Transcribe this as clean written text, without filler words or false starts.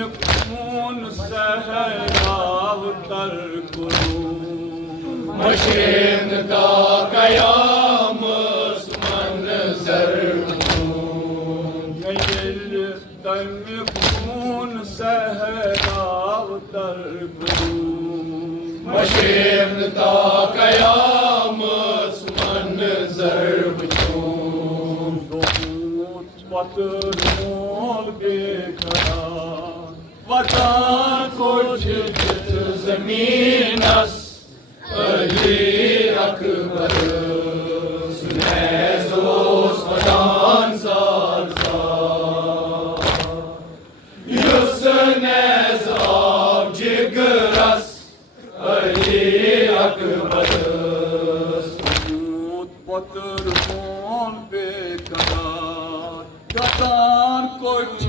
يقومون سهراء تركون machine داك يا مسلمان زرمون يقومون سهراء تركون machine داك يا مسلمان زرمون ضغوط batır ol bir karar vatan koç زمین